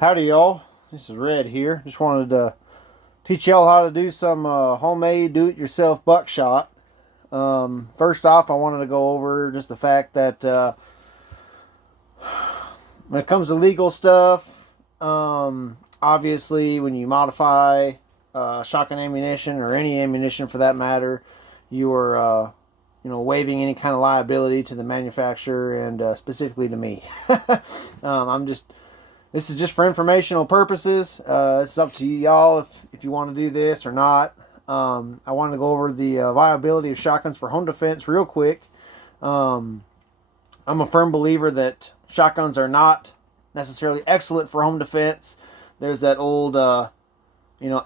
Howdy, y'all. This is Red here. Just wanted to teach y'all how to do some homemade do-it-yourself buckshot. First off, I wanted to go over just the fact that when it comes to legal stuff, obviously when you modify shotgun ammunition or any ammunition for that matter, you are waiving any kind of liability to the manufacturer and specifically to me. This is just for informational purposes. It's up to y'all if you want to do this or not. I wanted to go over the viability of shotguns for home defense real quick. I'm a firm believer that shotguns are not necessarily excellent for home defense. There's that old,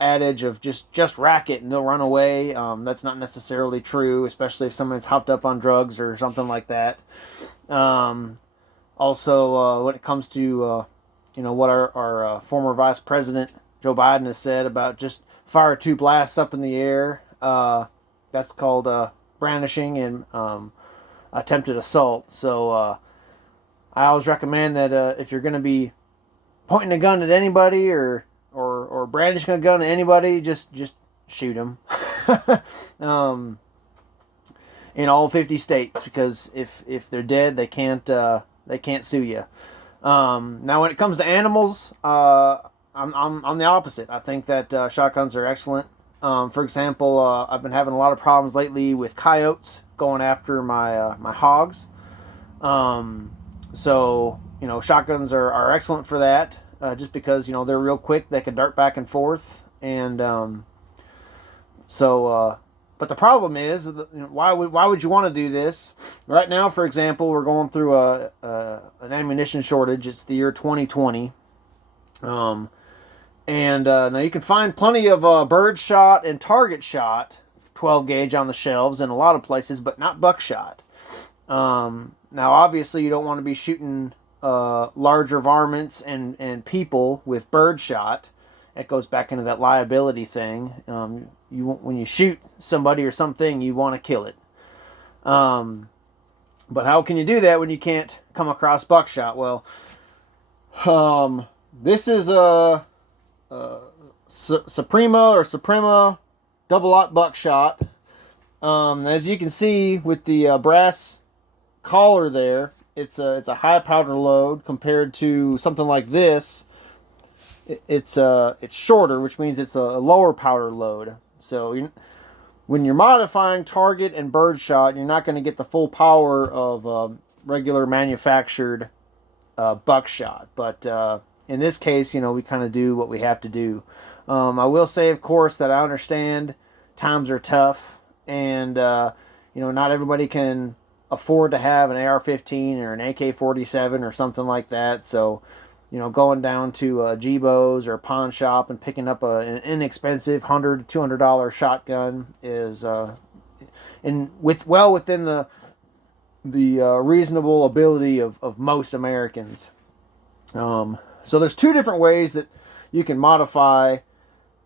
adage of just rack it and they'll run away. That's not necessarily true, especially if someone's hopped up on drugs or something like that. Also, when it comes to what our former Vice President Joe Biden has said about just fire two blasts up in the air. That's called brandishing and attempted assault. So I always recommend that if you're going to be pointing a gun at anybody or brandishing a gun at anybody, just shoot them. In all 50 states, because if they're dead, they can't sue you. Now, when it comes to animals, I'm the opposite. I think that shotguns are excellent. For example, I've been having a lot of problems lately with coyotes going after my hogs. So shotguns are excellent for that. Just because they're real quick, they can dart back and forth, and But the problem is, why would you want to do this? Right now, for example, we're going through an ammunition shortage. It's the year 2020. Now you can find plenty of bird shot and target shot 12 gauge on the shelves in a lot of places, but not buckshot. Now, obviously, you don't want to be shooting larger varmints and people with bird shot. It goes back into that liability thing. When you shoot somebody or something, you want to kill it. But how can you do that when you can't come across buckshot? Well, this is a Suprema double-aught buckshot. As you can see with the brass collar there, it's a high powder load compared to something like this. It's shorter, which means it's a lower powder load. So when you're modifying target and bird shot, you're not going to get the full power of regular manufactured buckshot. But in this case, we kind of do what we have to do. I will say, of course, that I understand times are tough, and not everybody can afford to have an AR-15 or an AK-47 or something like that. So going down to Gbo's or a pawn shop and picking up an inexpensive $100 to $200 shotgun is within the reasonable ability of most Americans. So there's two different ways that you can modify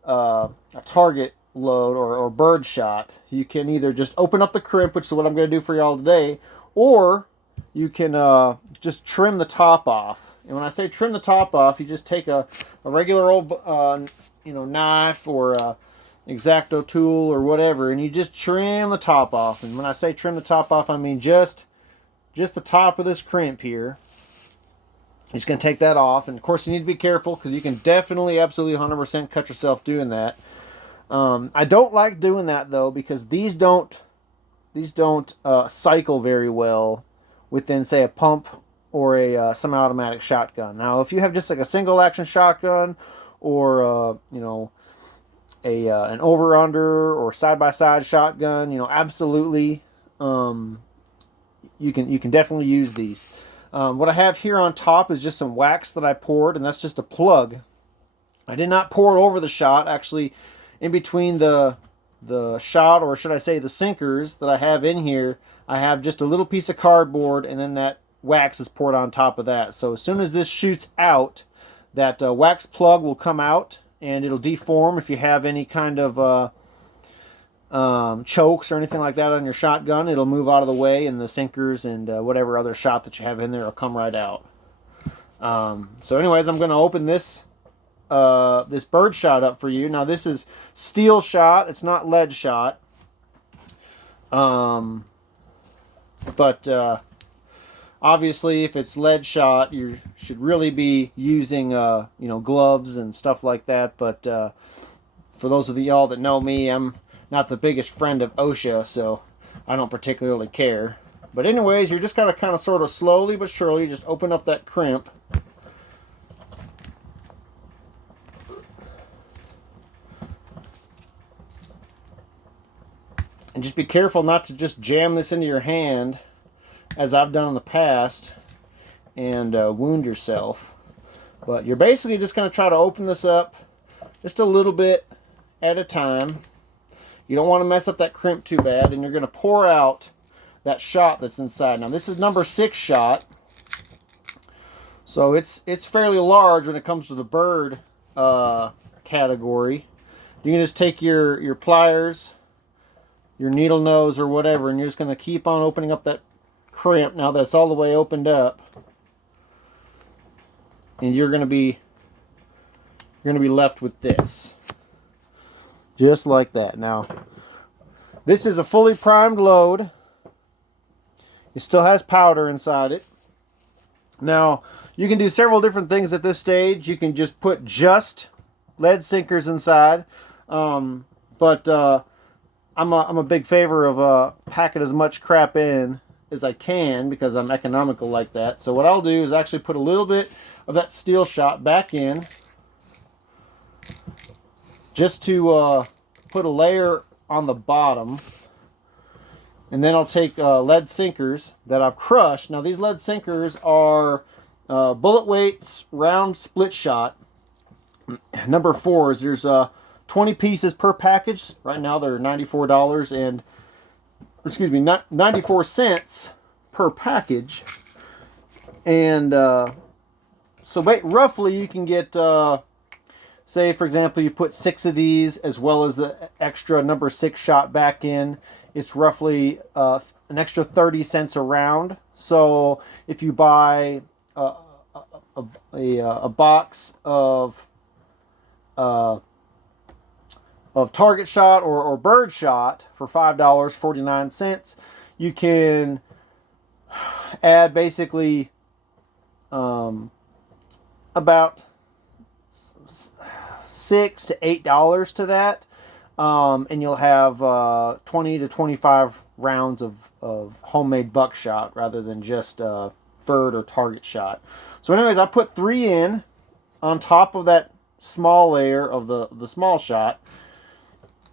a target load or bird shot. You can either just open up the crimp, which is what I'm going to do for y'all today, or you can just trim the top off. And when I say trim the top off, you just take a regular old knife or a X-Acto tool or whatever, and you just trim the top off. And when I say trim the top off, I mean just the top of this crimp here. You're just going to take that off. And of course, you need to be careful because you can definitely, absolutely 100% cut yourself doing that. I don't like doing that though, because these don't cycle very well within, say, a pump or a semi-automatic shotgun. Now, if you have just like a single-action shotgun or an over-under or side-by-side shotgun, absolutely, you can definitely use these. What I have here on top is just some wax that I poured, and that's just a plug. I did not pour it over the shot. Actually, in between the shot, or should I say the sinkers that I have in here, I have just a little piece of cardboard, and then that wax is poured on top of that. So as soon as this shoots out, that wax plug will come out, and it'll deform if you have any kind of chokes or anything like that on your shotgun. It'll move out of the way, and the sinkers and whatever other shot that you have in there will come right out. So anyways, I'm going to open this this bird shot up for you. Now this is steel shot. It's not lead shot. But obviously, if it's lead shot, you should really be using gloves and stuff like that. But for those of y'all that know me, I'm not the biggest friend of OSHA, so I don't particularly care. But anyways, you're just kind of sort of slowly but surely just open up that crimp. And just be careful not to just jam this into your hand, as I've done in the past, and wound yourself. But you're basically just going to try to open this up just a little bit at a time. You don't want to mess up that crimp too bad, and you're going to pour out that shot that's inside. Now this is number 6 shot, so it's fairly large when it comes to the bird category. You can just take your pliers, your needle nose or whatever, and you're just going to keep on opening up that crimp. Now that's all the way opened up, and you're going to be left with this, just like that. Now this is a fully primed load. It still has powder inside it. Now you can do several different things at this stage. You can just put just lead sinkers inside, but I'm a big favor of packing as much crap in as I can because I'm economical like that. So what I'll do is actually put a little bit of that steel shot back in, just to put a layer on the bottom. And then I'll take lead sinkers that I've crushed. Now these lead sinkers are bullet weights round split shot number 4s. There's 20 pieces per package. Right now they're $94 and, excuse me, 94 cents per package. And so roughly you can get, say for example, you put 6 of these as well as the extra number 6 shot back in. It's roughly an extra 30 cents a round. So if you buy a box of target shot or bird shot for $5.49, you can add basically about $6 to $8 to that, and you'll have 20 to 25 rounds of homemade buckshot rather than just bird or target shot. So anyways, I put 3 in on top of that small layer of the small shot.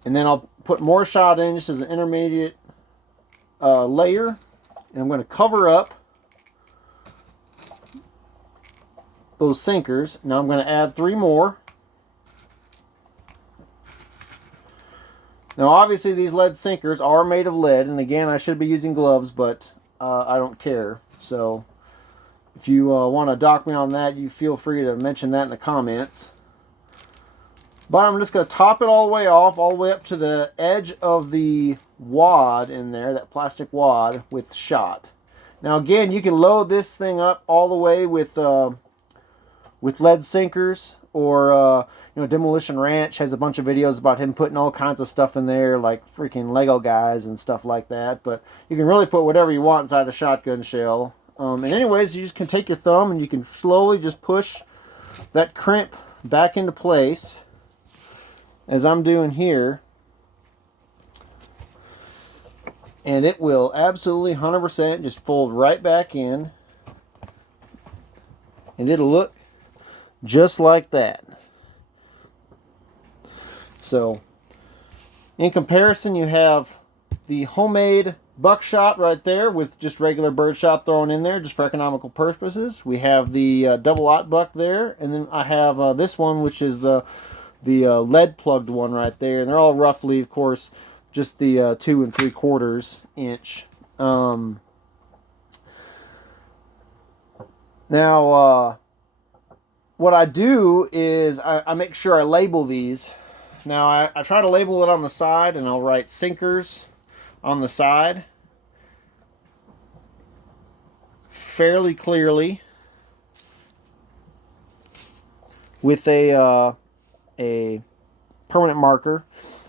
And then I'll put more shot in just as an intermediate layer. And I'm going to cover up those sinkers. Now I'm going to add 3 more. Now obviously these lead sinkers are made of lead. And again, I should be using gloves, but I don't care. So if you want to dock me on that, you feel free to mention that in the comments. But I'm just going to top it all the way off, all the way up to the edge of the wad in there, that plastic wad with shot. Now again, you can load this thing up all the way with lead sinkers, or Demolition Ranch has a bunch of videos about him putting all kinds of stuff in there, like freaking Lego guys and stuff like that. But you can really put whatever you want inside a shotgun shell. And anyways, you just can take your thumb and you can slowly just push that crimp back into place, as I'm doing here, and it will absolutely 100% just fold right back in, and it'll look just like that. So in comparison, you have the homemade buckshot right there with just regular birdshot thrown in there just for economical purposes. We have the double-aught buck there, and then I have this one, which is the lead plugged one right there, and they're all roughly, of course, just the 2 3/4 inch. Now, what I do is I make sure I label these. Now, I try to label it on the side, and I'll write sinkers on the side fairly clearly. with a permanent marker.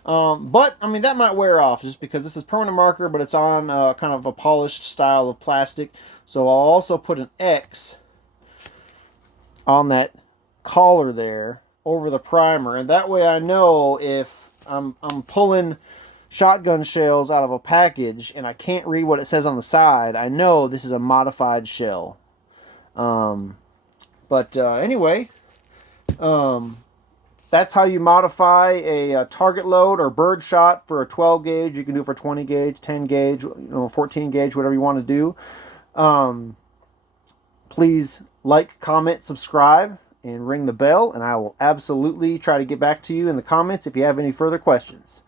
But I mean that might wear off just because this is permanent marker, but it's on kind of a polished style of plastic. So I'll also put an X on that collar there over the primer, and that way I know if I'm pulling shotgun shells out of a package and I can't read what it says on the side, I know this is a modified shell. But anyway, that's how you modify a target load or bird shot for a 12 gauge. You can do it for 20 gauge, 10 gauge, 14 gauge, whatever you want to do. Please like, comment, subscribe, and ring the bell, and I will absolutely try to get back to you in the comments if you have any further questions.